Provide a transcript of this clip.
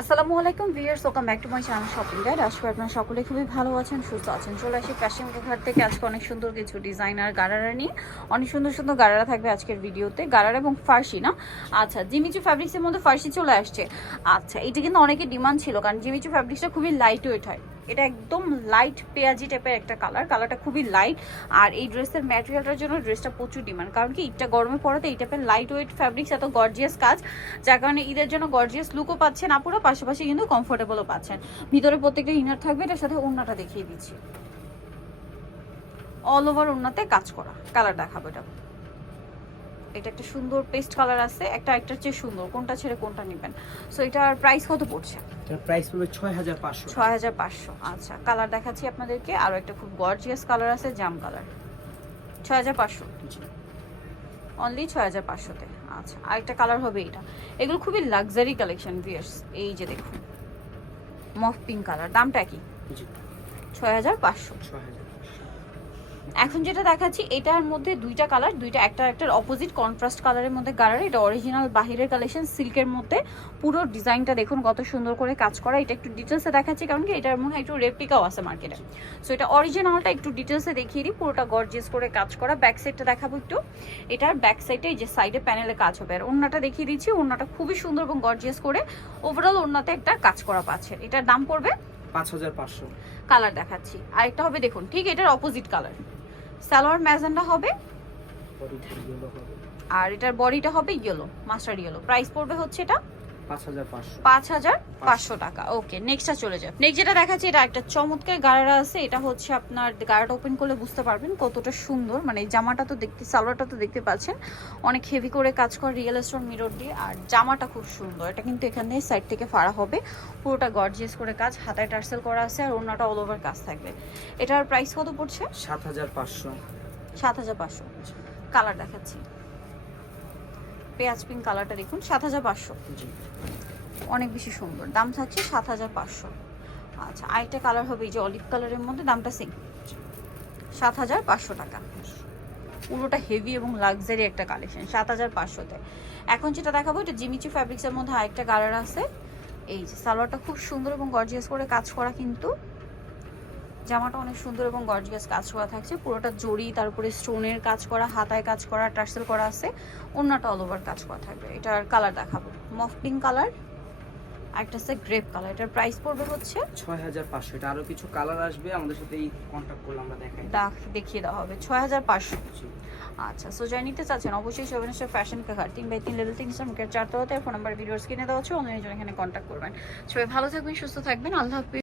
আসসালামু আলাইকুম viewers welcome back to my channel shopping guide আজকে আপনারা সকলে খুবই ভালো আছেন, সুস্থ আছেন। চলে আসি ফ্যাশন ঘাট থেকে। আজকে অনেক সুন্দর কিছু ডিজাইনার গারারা নিয়ে। অনেক সুন্দর সুন্দর গারারা থাকবে আজকের ভিডিওতে। গারারা এবং ফার্সি, না? আচ্ছা জিমিচু ফ্যাব্রিক্সের মধ্যে ফার্সি চলে আসছে। আচ্ছা এটা কিন্তু অনেকের ডিমান্ড ছিল, কারণ জিমিচু ফ্যাব্রিক্সটা খুবই লাইট ওয়েট হয়। এটা একদম লাইট পেঁয়াজি টাইপের একটা কালার কালারটা খুবই লাইট আর এই ড্রেসের ম্যাটেরিয়ালটার জন্য ড্রেসটা প্রচুর ডিমান্ড কারণ কি এটা গরমে পড়াতে এই টাইপের লাইট ওয়েট ফ্যাব্রিক্স এত গর্জিয়াস কাজ, যার কারণে ঈদের জন্য গর্জিয়াস লুকও পাচ্ছেন আপুরা, পাশাপাশি কিন্তু কমফোর্টেবলও পাচ্ছেন। ভিতরে প্রত্যেকটা ইনার থাকবে, এটার সাথে ওড়নাটা দেখিয়ে দিচ্ছি। অল ওভার ওড়নাতে কাজ করা কালার দেখাবো এটা। এটা একটা সুন্দর পেস্ট কালার আছে একটা একটার চেয়ে সুন্দর। কোনটা ছেড়ে কোনটা নেবেন? সো এটার প্রাইস কত পড়ছে? এটার প্রাইস পড়বে ছয় হাজার পাঁচশো ছয় হাজার পাঁচশো আচ্ছা। কালার দেখাচ্ছি আপনাদেরকে আরও একটা খুব গর্জিয়াস কালার আছে জাম কালার ছয় হাজার পাঁচশো। অনলি ছয় হাজার পাঁচশোতে আচ্ছা। আরেকটা কালার হবে এটা। এগুলো খুবই লাক্সারি কালেকশন ভিয়ার্স এই যে দেখুন মফ পিঙ্ক কালার দামটা কি? ছয় হাজার পাঁচশো। ছয় হাজার এখন যেটা দেখাচ্ছি এটার মধ্যে দুইটা কালার দুইটা একটা একটার অপোজিট কন্ট্রাস্ট কালারের মধ্যে কালার এটা অরিজিনাল বাহিরের কালেকশন সিল্কের মধ্যে। পুরো ডিজাইনটা দেখুন কত সুন্দর করে কাজ করা এটা একটু ডিটেলসে দেখাচ্ছি কারণ কি এটার মনে হয় একটু রেপ্লিকাও আছে মার্কেটে সো এটা অরিজিনালটা একটু ডিটেলসে দেখিয়ে দিই পুরোটা গর্জিয়াস করে কাজ করা। ব্যাক সাইডটা দেখাবো একটু। এটার ব্যাক সাইডে এই যে সাইডে প্যানেলে কাজ হবে। আর ওড়নাটা দেখিয়ে দিচ্ছি ওড়নাটা খুবই সুন্দর এবং গর্জিয়াস করে ওভারঅল ওড়নাতে একটা কাজ করা পাচ্ছে। এটার দাম পড়বে পাঁচ হাজার পাঁচশো। কালার দেখাচ্ছি। আরেকটা হবে দেখুন ঠিক এটার অপোজিট কালার সালোয়ার ম্যাজেন্ডা হবে। হবে। আর এটার বডিটা হবে ইয়েলো মাস্টার ইয়েলো প্রাইস পড়বে হচ্ছে এটা পাঁচ হাজার পাঁচশো। টাকা। ওকে নেক্সটটা চলে যায় নেক্সট যেটা দেখাচ্ছি এটা একটা চমৎকার গাড়ারা আছে। এটা হচ্ছে আপনার গাড়াটা ওপেন করলে বুঝতে পারবেন কতটা সুন্দর। মানে জামাটা তো দেখতে সালোয়ারটা তো দেখতে পাচ্ছেন। অনেক হেভি করে কাজ করে রিয়েল স্টোন মিরর দিয়ে। আর জামাটা খুব সুন্দর। এটা কিন্তু এখানে সাইড থেকে ফাড়া হবে। পুরোটা গর্জিয়াস করে কাজ। হাতায় টার্সেল করা আছে আর অন্যটা অল ওভার কাজ থাকবে। এটার প্রাইস কত পড়ছে? সাত হাজার পাঁচশো। সাত হাজার পাঁচশো। কালার দেখাচ্ছি। পেঁয়াজ পিঙ্ক কালারটা দেখুন সাত হাজার পাঁচশো। অনেক বেশি সুন্দর। দাম থাকছে সাত হাজার পাঁচশো। আচ্ছা আরেকটা কালার হবে এই যে অলিভ কালারের মধ্যে দামটা সেম সাত হাজার পাঁচশো টাকা। পুরোটা হেভি এবং লাক্সারি একটা কালেকশন সাত হাজার পাঁচশোতে। এখন যেটা দেখাবো এটা জিমিচি ফ্যাব্রিক্সের মধ্যে আরেকটা কালার আছে। এই যে সালোয়ারটা খুব সুন্দর এবং গর্জিয়াস করে কাজ করা কিন্তু জামাটা অনেক সুন্দর এবং গর্জিয়াস কাজ করা থাকছে। পুরোটা জড়ি তারপরে স্টোনের কাজ করা হাতায় কাজ করা টার্সেল করা আছে। অন্যটা অল ওভার কাজ করা থাকবে। এটার কালার দেখাবো। মফ পিঙ্ক কালার একটা আছে গ্রেপ কালার এটার প্রাইস পড়বে হচ্ছে ছয় হাজার পাঁচশো। এটা আরও কিছু কালার আসবে আমাদের সাথে এই কন্ট্যাক্ট করলে আমরা দেখাই। দেখিয়ে দেওয়া হবে। ছয় হাজার পাঁচশো। জি। আচ্ছা সো যাই নিতে চাচ্ছেন অবশ্যই শোভনেশ্বর ফ্যাশন কাকার তিন বাই তিন লেভেল তিন শ্রমিকের চারতলাতে ফোন নাম্বার ভিডিওস কিনে দেওয়া হচ্ছে অনলাইনে জন্য এখানে কন্ট্যাক্ট করবেন। সবাই ভালো থাকবেন সুস্থ থাকবেন। আল্লাহ হাফিজ।